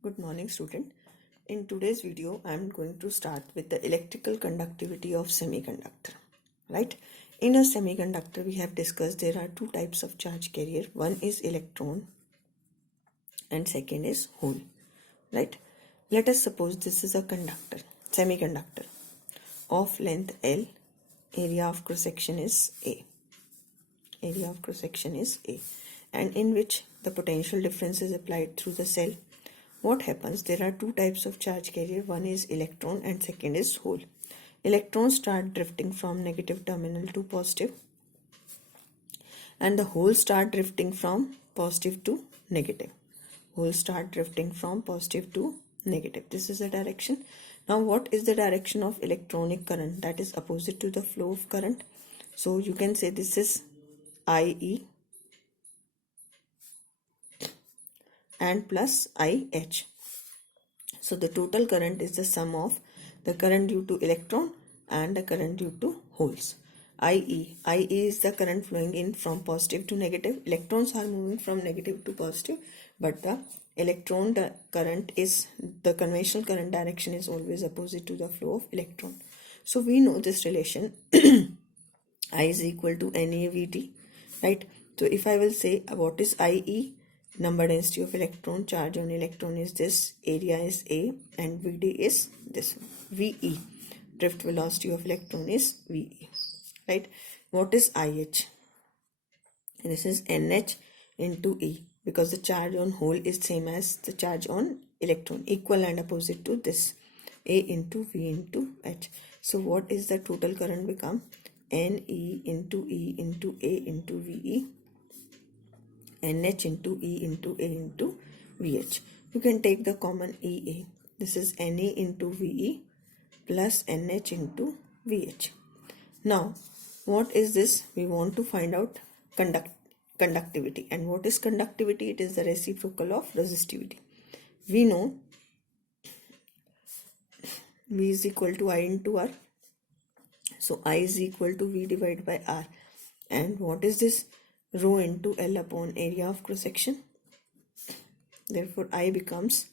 Good morning, student. In today's video, I am going to start with the electrical conductivity of semiconductor. Right? In a semiconductor, we have discussed there are two types of charge carrier. One is electron and second is hole. Right? Let us suppose this is a conductor, semiconductor of length L. Area of cross section is A. Area of cross section is A, and in which the potential difference is applied through the cell. What happens? There are two types of charge carrier. One is electron and second is hole. Electrons start drifting from negative terminal to positive, and the holes start drifting from positive to negative. Holes start drifting from positive to negative. This is the direction. Now what is the direction of electronic current? That is opposite to the flow of current. So you can say this is IE and plus IH. So the total current is the sum of the current due to electron and the current due to holes. IE is the current flowing in from positive to negative. Electrons are moving from negative to positive, but the electron current is, the conventional current direction is always opposite to the flow of electron. So we know this relation I is equal to NAVT, right? So if I will say what is IE, number density of electron, charge on electron is this, area is A, and VD is this one, VE, drift velocity of electron is VE, right? What is IH? This is NH into E, because the charge on hole is same as the charge on electron, equal and opposite to this, A into V into H. So what is the total current become? NE into E into A into VE, NH into E into A into VH. You can take the common EA. This is NE into VE plus NH into VH. Now, what is this? We want to find out conductivity. And what is conductivity? It is the reciprocal of resistivity. We know V is equal to I into R. So I is equal to V divided by R. And what is this? Rho into L upon area of cross section. Therefore I becomes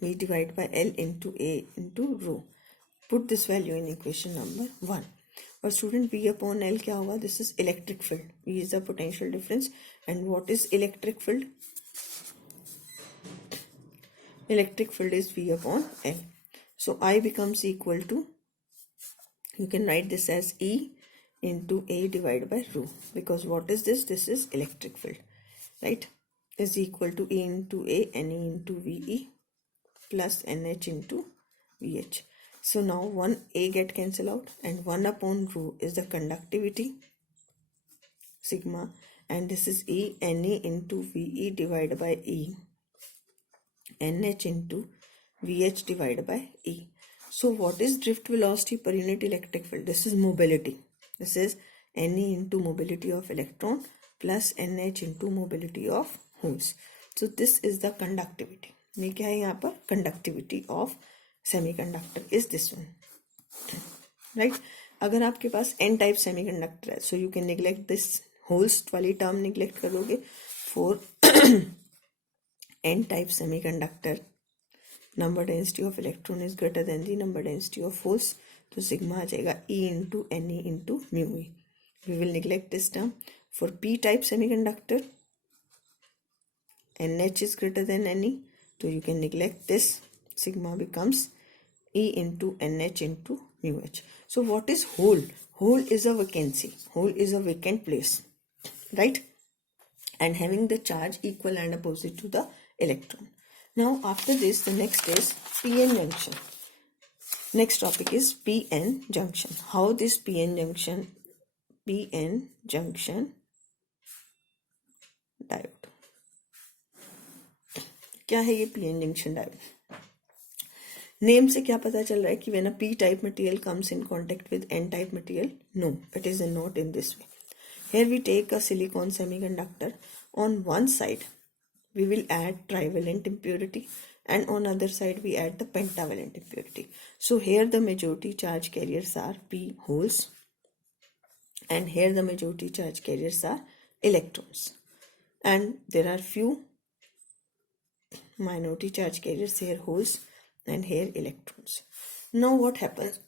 V divided by L into A into rho. Put this value in equation number 1. Or student, V upon L क्या होगा? This is electric field. V is the potential difference. And what is electric field? Electric field is V upon L. So I becomes equal to, you can write this as E into A divided by rho, because what is this? This is electric field, right? Is equal to E into A, NE into VE plus NH into VH. So now 1A get cancel out, and 1 upon rho is the conductivity, sigma, and this is E, NE into VE divided by E, NH into VH divided by E. So what is drift velocity per unit electric field? This is mobility. This is NE into mobility of electron plus NH into mobility of holes. So this is the conductivity. ये क्या है यहाँ पर? Conductivity of semiconductor is this one, right? अगर आपके पास N type semiconductor है, so you can neglect this holes वाली term neglect कर दोगे. For N type semiconductor, number density of electron is greater than the number density of holes. तो sigma आ जाएगा E into NE into mu E. We will neglect this term. For P type semiconductor, NH is greater than NE. So you can neglect this. Sigma becomes E into NH into mu H. So what is hole? Hole is a vacancy. Hole is a vacant place, right? And having the charge equal and opposite to the electron. Now after this, the next is PN junction. Next topic is PN junction. How this PN junction diode. क्या है ये PN junction diode? Name से क्या पता चल रहा है कि when a P type material comes in contact with N type material? No, it is not in this way. Here we take a silicon semiconductor. On one side we will add trivalent impurity, and on other side we add the pentavalent impurity. So here the majority charge carriers are P holes, and here the majority charge carriers are electrons, and there are few minority charge carriers, here holes, and here electrons. Now what happens?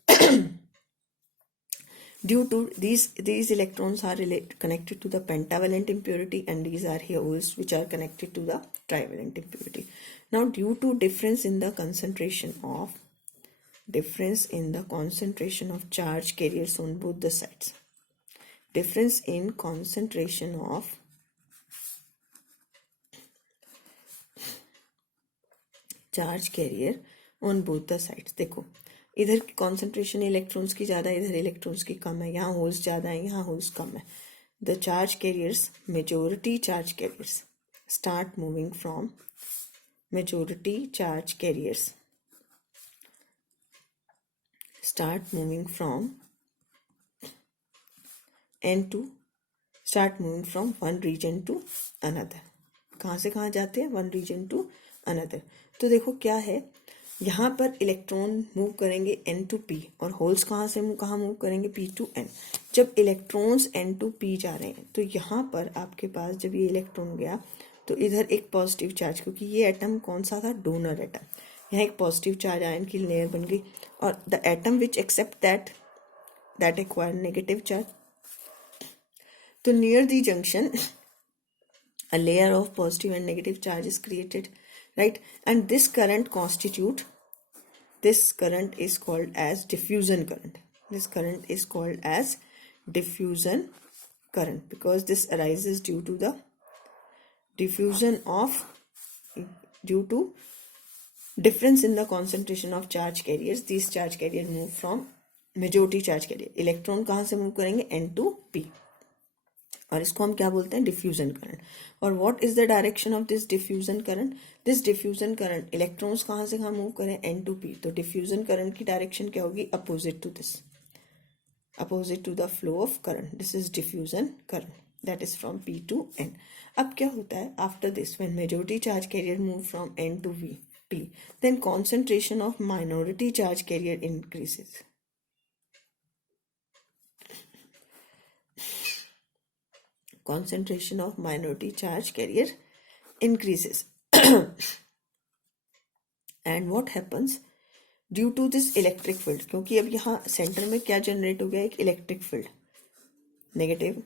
Due to these electrons are connected to the pentavalent impurity, and these are here holes which are connected to the trivalent impurity. Now due to difference in the concentration of charge carriers on both the sides, difference in concentration of charge carrier on both the sides. देखो इधर concentration electrons की ज़्यादा, इधर electrons की कम है, यहाँ holes ज़्यादा है, यहाँ होल्स कम है. The charge carriers, majority charge carriers start moving from one region to another. कहाँ से कहाँ जाते हैं? One region to another. तो देखो क्या है, यहाँ पर इलेक्ट्रॉन मूव करेंगे n टू p, और होल्स कहाँ से कहाँ मूव करेंगे? p to n. जब इलेक्ट्रॉन्स n टू p जा रहे हैं तो यहाँ पर आपके पास जब ये इलेक्ट्रॉन गया तो इधर एक पॉजिटिव चार्ज, क्योंकि ये एटम कौन सा था? Donor atom. यहाँ एक पॉजिटिव चार्ज आयन की लेयर बन गई, और the atom which accept that acquire negative charge. तो near the junction a layer of positive and negative charge is created, right? And this current is called as diffusion current. This current is called as diffusion current because this arises due to difference in the concentration of charge carriers. These charge carriers move from majority charge carrier. Electron कहाँ से move करेंगे? N to P. और इसको हम क्या बोलते हैं? Diffusion current. और what is the direction of this diffusion current? This diffusion current, electrons कहाँ से कहाँ मूव करें? n to p. तो डिफ्यूजन करंट की डायरेक्शन क्या होगी? Opposite to this, opposite to the flow of current. This is diffusion current, that is from p to n. अब क्या होता है? After this when majority charge carrier move from n to p, then concentration of minority charge career increases. Concentration of minority charge carrier increases. And what happens due to this electric field? क्योंकि अब यहाँ centre में क्या generate हो गया? एक electric field. Negative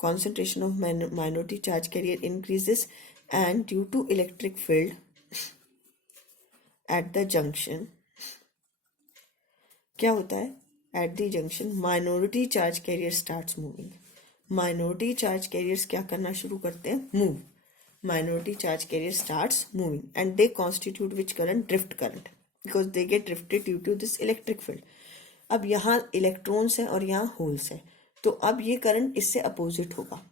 concentration of minority charge carrier increases, and due to electric field at the junction, क्या होता है? At the junction minority charge carrier starts moving. Minority charge carriers क्या करना शुरू करते हैं? Move. Minority charge carrier starts moving and they constitute which current? Drift current, because they get drifted due to this electric field. अब यहाँ electrons है और यहाँ होल्स है, तो अब ये करंट इससे अपोजिट होगा.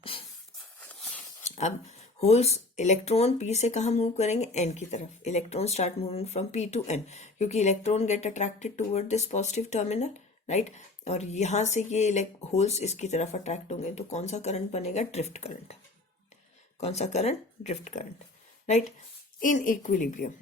अब होल्स, इलेक्ट्रॉन p से कहाँ मूव करेंगे? n की तरफ. Electron start moving from p to n, क्योंकि electron get attracted toward this positive terminal, right. और यहाँ से ये होल्स इसकी तरफ अट्रैक्ट होंगे, तो कौन सा करंट बनेगा? Drift current. कौन सा current? Drift current, right. In equilibrium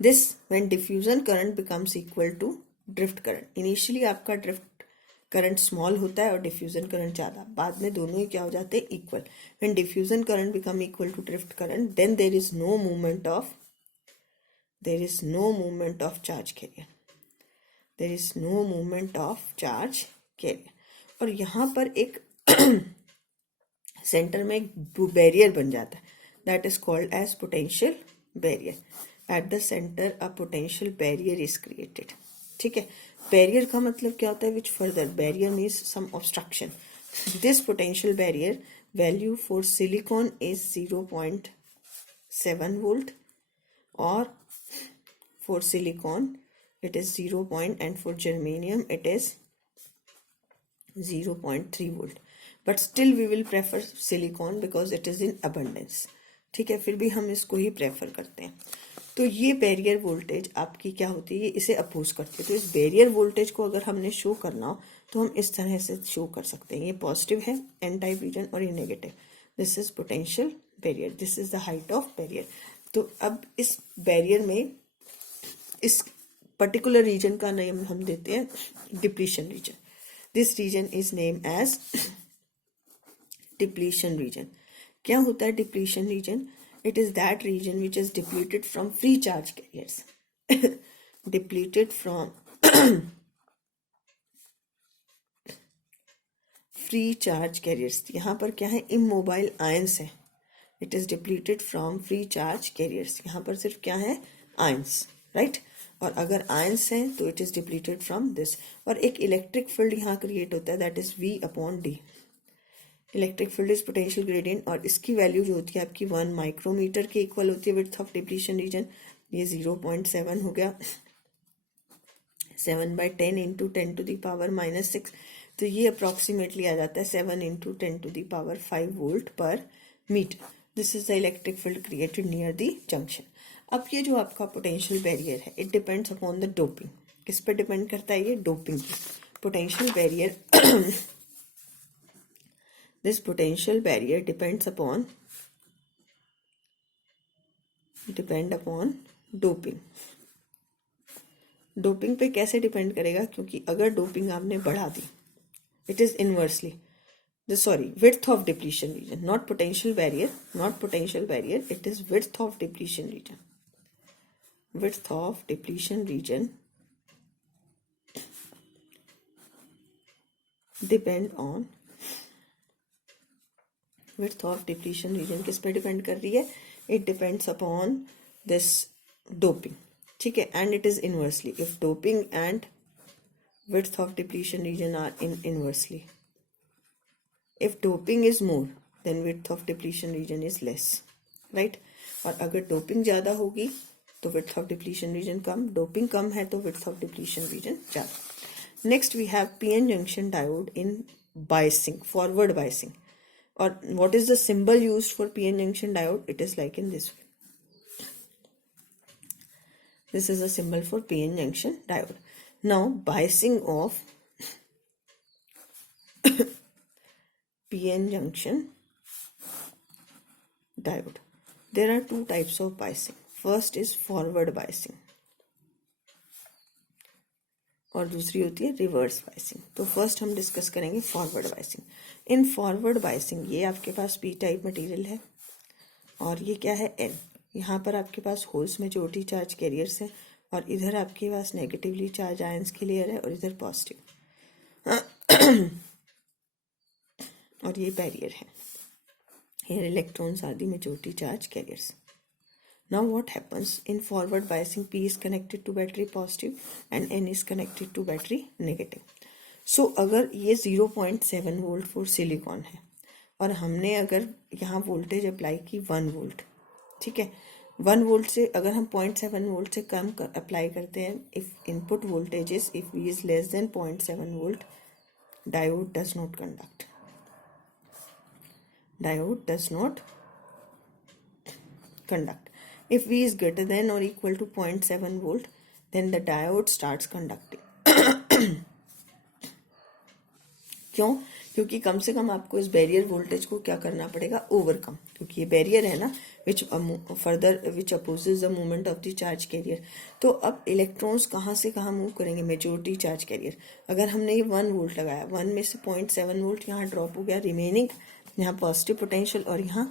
this when diffusion current becomes equal to drift current. Initially आपका ड्रिफ्ट करंट स्मॉल होता है और डिफ्यूजन करंट ज्यादा, बाद में दोनों ही क्या हो जाते हैं? Equal. When diffusion current become equal to drift current, then there is no movement of charge carrier. There is no movement of charge carrier. और यहाँ पर एक सेंटर में एक बैरियर बन जाता है, that is called as potential barrier. At the center a potential barrier is created. ठीक है. बैरियर का मतलब क्या होता है? which further barrier means some obstruction. This potential barrier value for silicon is 0.7 volt, or for silicon it is 0. And for germanium it is 0.3 volt. But still we will prefer silicon because it is in abundance. ठीक है, फिर भी हम इसको ही prefer करते हैं. तो ये बैरियर वोल्टेज आपकी क्या होती है? ये इसे अपोज करती है. तो इस बैरियर वोल्टेज को अगर हमने शो करना हो तो हम इस तरह से शो कर सकते हैं. ये पॉजिटिव है, एन टाइप रीजन, और ये negative. This is potential barrier, this is the height of barrier. तो अब इस बैरियर में इस पर्टिकुलर रीजन का नेम हम देते हैं depletion region. This region is name as depletion region. क्या होता है depletion region? It is that region which is depleted from free charge carriers. Depleted from free charge carriers. यहाँ पर क्या है, इमोबाइल आयंस है. It is depleted from free charge carriers. यहाँ पर सिर्फ क्या है, आयंस, राइट. और अगर आयंस है तो it is depleted from this. और एक इलेक्ट्रिक फील्ड यहाँ क्रिएट होता है, that is V upon D. Electric field is potential gradient और इसकी वैल्यू जो होती है आपकी 1 माइक्रोमीटर के इक्वल होती है विड्थ ऑफ डिप्लीशन रीजन. ये 0.7 हो गया. 7/10 इंटू 10⁻⁻⁶. तो ये अप्रॉक्सीमेटली आ जाता है 7 into 10⁻5 volt per metre. This is the electric field created near the junction. अब ये जो आपका पोटेंशियल बैरियर है, it depends upon the doping. किस पे डिपेंड करता है ये, डोपिंग की. Potential barrier this potential barrier depend upon doping. Doping पे कैसे डिपेंड करेगा, क्योंकि अगर डोपिंग आपने बढ़ा दी, it is inversely width of depletion region, not potential barrier, it is width of depletion region. Width of depletion region depend on width of depletion region किस पे depend कर रही है, it depends upon this doping. ठीक है, and it is inversely. If doping and width of depletion region are inversely. If doping is more, then width of depletion region is less, right? और अगर doping ज़्यादा होगी तो width of depletion region come, doping कम है तो width of depletion region ज़्यादा. Next we have PN junction diode in biasing, forward biasing. Or what is the symbol used for PN junction diode? It is like in this way. This is a symbol for PN junction diode. Now biasing of PN junction diode. There are two types of biasing. First is forward biasing और दूसरी होती है reverse biasing. तो first हम discuss करेंगे forward biasing. In forward biasing ये आपके पास P type material है और ये क्या है, एन. यहाँ पर आपके पास होल्स मेजॉरिटी चार्ज कैरियर्स हैं और इधर आपके पास नेगेटिवली चार्ज आयंस की लेयर है और इधर पॉजिटिव. और ये बैरियर है. Here electrons are the majority charge carriers. Now what happens in forward biasing? P is connected to battery positive and N is connected to battery negative. So अगर ये 0.7 volt for silicon है और हमने अगर यहाँ voltage apply की 1 volt, ठीक है, 1 वोल्ट से अगर हम 0.7 वोल्ट से कम अप्लाई करते हैं, if input voltage if V is less than 0.7 volt, diode does not conduct. Diode does not conduct. If V is greater than or equal to 0.7 volt, then the diode starts conducting. क्यों? क्योंकि कम से कम आपको इस barrier voltage को क्या करना पड़ेगा, overcome. क्योंकि ये बैरियर है ना which opposes the movement of the charge carrier. तो अब इलेक्ट्रॉन्स कहाँ से कहाँ मूव करेंगे, मेजॉरिटी चार्ज कैरियर. अगर हमने ये 1 वोल्ट लगाया, 1 में से 0.7 वोल्ट यहाँ ड्रॉप हो गया, रिमेनिंग यहाँ पॉजिटिव पोटेंशियल और यहाँ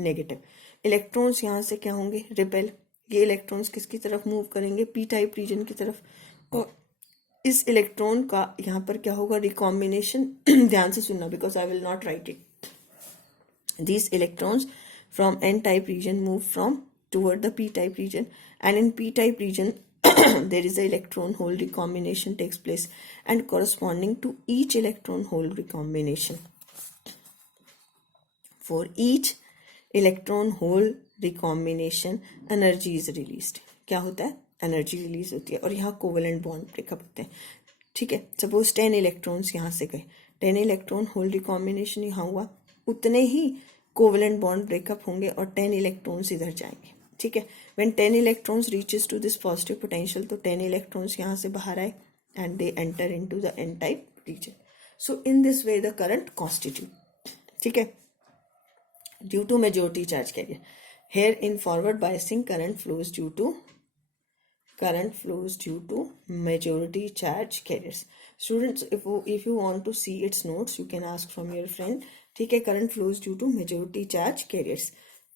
नेगेटिव. इलेक्ट्रॉन्स यहाँ से क्या होंगे, रिपेल. ये इलेक्ट्रॉन्स किसकी तरफ मूव करेंगे, पी टाइप रीजन की तरफ. और इस इलेक्ट्रॉन का यहाँ पर क्या होगा, रिकॉम्बिनेशन. ध्यान से सुनना, because I will not write it. These electrons from N type region move from toward the P type region, and in P type region there is a electron hole recombination takes place, and corresponding to each electron hole recombination, for each electron hole recombination energy is released. क्या होता है, energy release होती है और यहाँ covalent bond breakup होते हैं. ठीक है, सपोज 10 इलेक्ट्रॉन्स यहाँ से गए, 10 इलेक्ट्रॉन होल रिकॉम्बिनेशन यहाँ हुआ, उतने ही कोवेलेंट बॉन्ड ब्रेकअप होंगे और 10 इलेक्ट्रॉन्स इधर जाएंगे. ठीक है, when 10 electrons reaches to this positive potential, तो 10 इलेक्ट्रॉन्स यहाँ से बाहर आए and they enter into the N type region. So in this way the current constitute. ठीक है, due to majority charge carrier. Here in forward biasing, current flows due to majority charge carriers. Students, if you want to see its notes, you can ask from your friend. ठीक है, current flows due to majority charge carriers.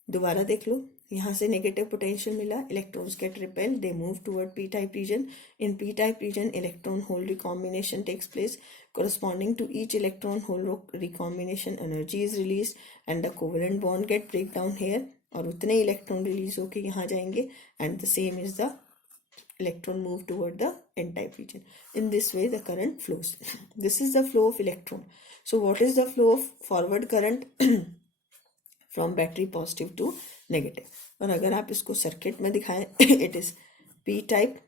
दोबारा देख लो, यहाँ से negative potential मिला, electrons get repel, they move toward P type region. In P type region electron hole recombination takes place. Corresponding to each electron hole recombination energy is released and the covalent bond get break down here. और उतने electron release होके यहाँ जाएंगे and the same is the electron move toward the n type region. In this way the current flows. This is the flow of electron. So what is the flow of forward current from battery positive to negative? और अगर आप इसको circuit में दिखाएं it is p type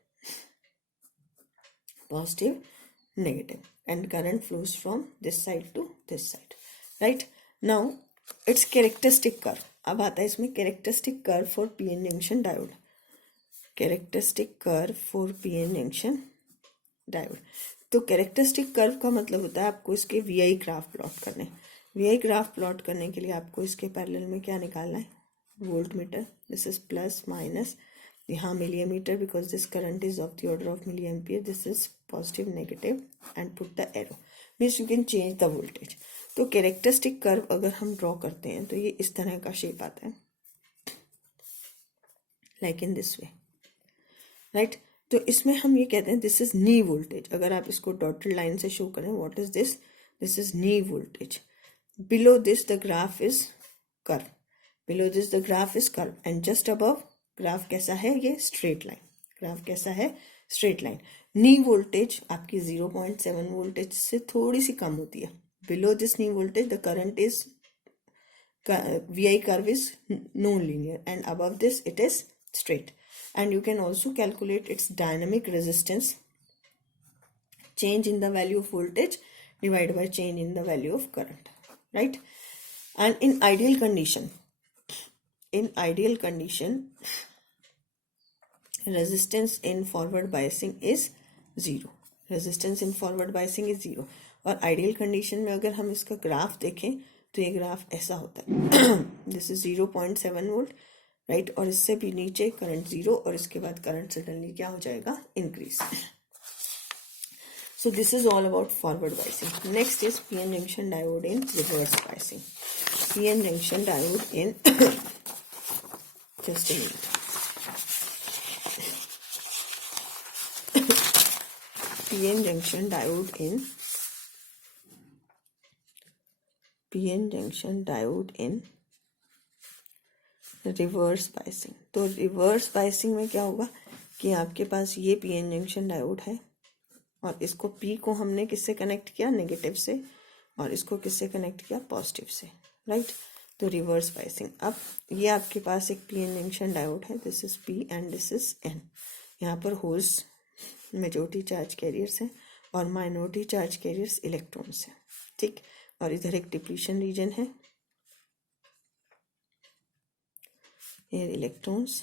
positive negative and current flows from this side to this side. Right? Now its characteristic curve. अब आता है इसमें characteristic curve for p-n junction diode. Characteristic curve for p-n junction diode. तो characteristic curve का मतलब होता है आपको इसके VI ग्राफ प्लॉट करने. VI ग्राफ प्लॉट करने के लिए आपको इसके पैरेलल में क्या निकालना है? Voltmeter. This is plus minus, यहाँ milliammeter because this current is of the order of milli ampere. This is positive negative and put the arrow means you can change the voltage. तो characteristic curve अगर हम draw करते हैं तो ये इस तरह का शेप आता है, like in this way. Right? तो इसमें हम ये कहते हैं दिस इज नी वोल्टेज. अगर आप इसको डॉटेड लाइन से शो करें, what is this? This is knee voltage. Below this the graph is curve. Below this the graph is curve and just above graph कैसा है? ये स्ट्रेट लाइन. ग्राफ कैसा है? Straight line. नी voltage आपकी 0.7 voltage से थोड़ी सी कम होती है. Below this knee voltage the current is VI curve is non-linear and above this it is straight. And you can also calculate its dynamic resistance, change in the value of voltage divided by change in the value of current. Right? And in ideal condition, resistance in forward biasing is 0. Resistance in forward biasing is 0. और ideal condition में अगर हम इसका graph देखें तो ये graph ऐसा होता है. This is 0.7 volt. राइट? और इससे भी नीचे करंट 0 और इसके बाद करंट सडनली क्या हो जाएगा? Increase. So this is all about forward biasing. Next is PN junction diode in reverse biasing. PN junction diode in just a minute. PN junction diode in reverse biasing. तो reverse biasing में क्या होगा कि आपके पास ये PN junction diode है और इसको P को हमने किससे कनेक्ट किया? नेगेटिव से. और इसको किससे कनेक्ट किया? पॉजिटिव से. राइट? तो रिवर्स बाइसिंग. अब ये आपके पास एक PN जंक्शन डायोड है. This is P and this is N. यहाँ पर होल्स मेजॉरिटी चार्ज कैरियर्स हैं और माइनॉरिटी चार्ज कैरियर्स इलेक्ट्रॉन्स हैं. ठीक? और इधर एक डिप्लीशन रीजन है. ये इलेक्ट्रॉन्स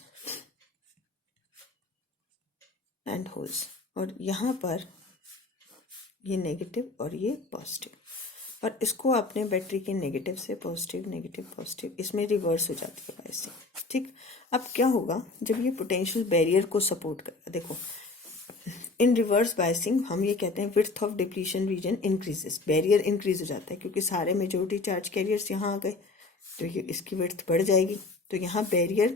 एंड होल्स. और यहाँ पर ये नेगेटिव और ये पॉजिटिव. और इसको आपने बैटरी के नेगेटिव से पॉजिटिव, नेगेटिव पॉजिटिव, इसमें रिवर्स हो जाती है बाइसिंग. ठीक? अब क्या होगा जब ये पोटेंशियल बैरियर को सपोर्ट करेगा? देखो, इन रिवर्स बाइसिंग हम ये कहते हैं width of depletion region increases. Barrier increase हो जाता है क्योंकि सारे मेजॉरिटी चार्ज कैरियर्स यहाँ आ गए तो ये इसकी विड्थ बढ़ जाएगी. तो यहाँ बैरियर,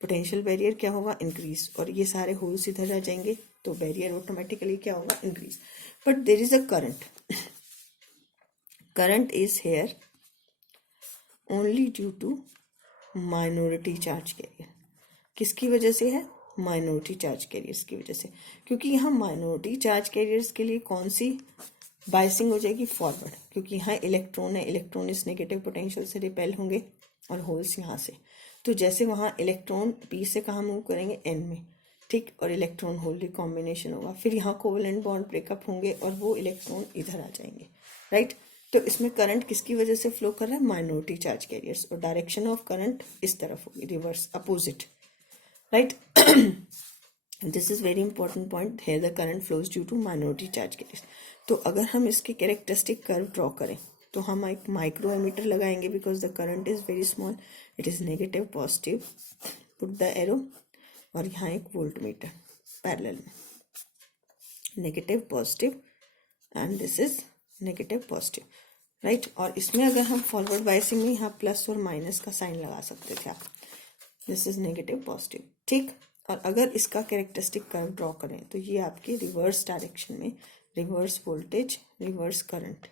पोटेंशियल बैरियर क्या होगा? इंक्रीज. और ये सारे होल्स इधर आ जाएंगे तो बैरियर ऑटोमेटिकली क्या होगा? Increase. But there is a current. Current is here only due to minority charge carrier. किसकी वजह से है? माइनॉरिटी चार्ज कैरियर्स की वजह से. क्योंकि यहाँ माइनॉरिटी चार्ज कैरियर्स के लिए कौन सी बाइसिंग हो जाएगी? फॉरवर्ड. क्योंकि यहाँ इलेक्ट्रॉन है, इलेक्ट्रॉन इस नेगेटिव पोटेंशियल से रिपेल होंगे और होल्स यहाँ से. तो जैसे वहाँ इलेक्ट्रॉन P से कहाँ मूव करेंगे? N में. ठीक? और इलेक्ट्रॉन होल रिकॉम्बिनेशन होगा. फिर यहाँ कोवेलेंट बॉन्ड ब्रेकअप होंगे और वो इलेक्ट्रॉन इधर आ जाएंगे. राइट? तो इसमें करंट किसकी वजह से फ्लो कर रहा है? Minority charge carriers. और डायरेक्शन ऑफ करंट इस तरफ होगी, reverse, opposite. Right? This is very important point. Here the current flows due to minority charge carriers. तो अगर हम इसके कैरेक्टरिस्टिक कर्व ड्रॉ करें तो हम एक माइक्रो एमीटर लगाएंगे because the current is very small. It is negative, positive, put the arrow. और यहाँ एक वोल्ट मीटर पैरेलल में, negative, positive and this is negative, positive. Right? और इसमें अगर हम फॉरवर्ड बाइसिंग में यहाँ प्लस और माइनस का साइन लगा सकते थे आप. दिस इज नेगेटिव पॉजिटिव, ठीक। और अगर इसका कैरेक्टरिस्टिक कर्व ड्रॉ करें तो ये आपके रिवर्स डायरेक्शन में, रिवर्स वोल्टेज, रिवर्स करंट,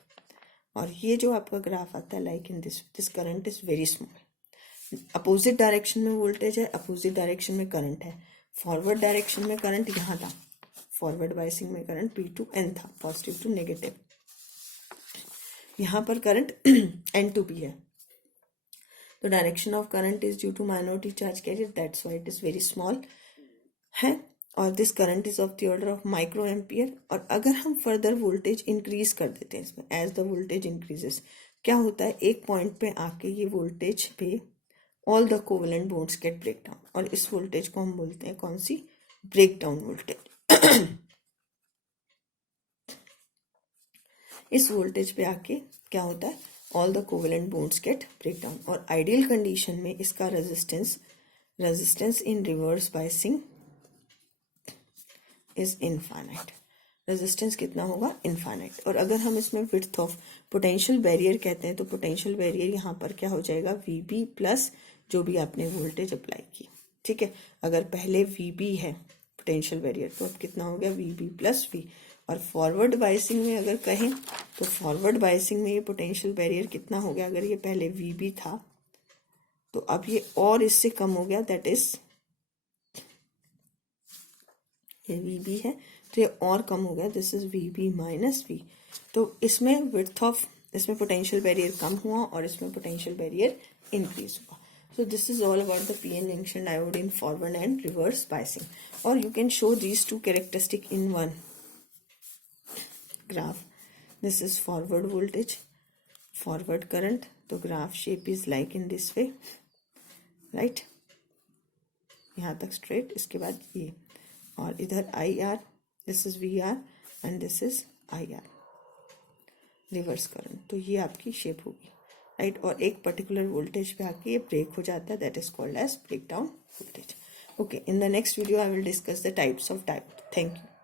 और ये जो आपका ग्राफ आता है like in this current is very small. Opposite direction में वोल्टेज है, अपोजिट डायरेक्शन में करंट है। फॉरवर्ड डायरेक्शन में करंट यहाँ था, फॉरवर्ड बायसिंग में करंट P2N था, पॉजिटिव टू नेगेटिव। यहाँ पर करंट N2P है, तो direction of current is due to minority charge carrier, that's why it is very small है। और this current is of the order of micro ampere. और अगर हम फर्दर वोल्टेज इंक्रीज कर देते हैं इसमें, एज द वोल्टेज इंक्रीजेस, क्या होता है, एक पॉइंट पे आके ये वोल्टेज पे all the covalent bonds get break down, और इस वोल्टेज को हम बोलते हैं कौन सी, ब्रेक डाउन वोल्टेज। इस वोल्टेज पे आके क्या होता है, all the covalent bonds get break down. और आइडियल कंडीशन में इसका resistance in reverse biasing is infinite. Resistance कितना होगा, इनफाइनाइट। और अगर हम इसमें विड्थ ऑफ पोटेंशियल बैरियर कहते हैं, तो पोटेंशियल बैरियर यहाँ पर क्या हो जाएगा, VB प्लस जो भी आपने वोल्टेज अप्लाई की, ठीक है। अगर पहले VB है पोटेंशियल बैरियर, तो अब कितना हो गया, VB प्लस V। और फॉरवर्ड बायसिंग में अगर कहें तो फॉरवर्ड बायसिंग में ये पोटेंशियल बैरियर कितना हो गया, अगर ये पहले VB था तो अब ये और इससे कम हो गया, दैट इज ये VB है तो ये और कम हो गया, this is VB minus V। तो इसमें विड्थ ऑफ, इसमें पोटेंशियल बैरियर कम हुआ और इसमें पोटेंशियल बैरियर इंक्रीज हुआ। So this is all about the PN junction diode in forward and reverse biasing. Or you can show these two characteristics in one graph. This is forward voltage, forward current. The graph shape is like in this way, right? यहाँ तक straight, इसके बाद ये, और इधर IR, this is VR and this is IR, reverse current. तो ये आपकी शेप होगी, राइट। और एक पर्टिकुलर वोल्टेज पे आके ये ब्रेक हो जाता है, that is called as break down voltage. Okay, in the next video I will discuss the types of diode. Thank you.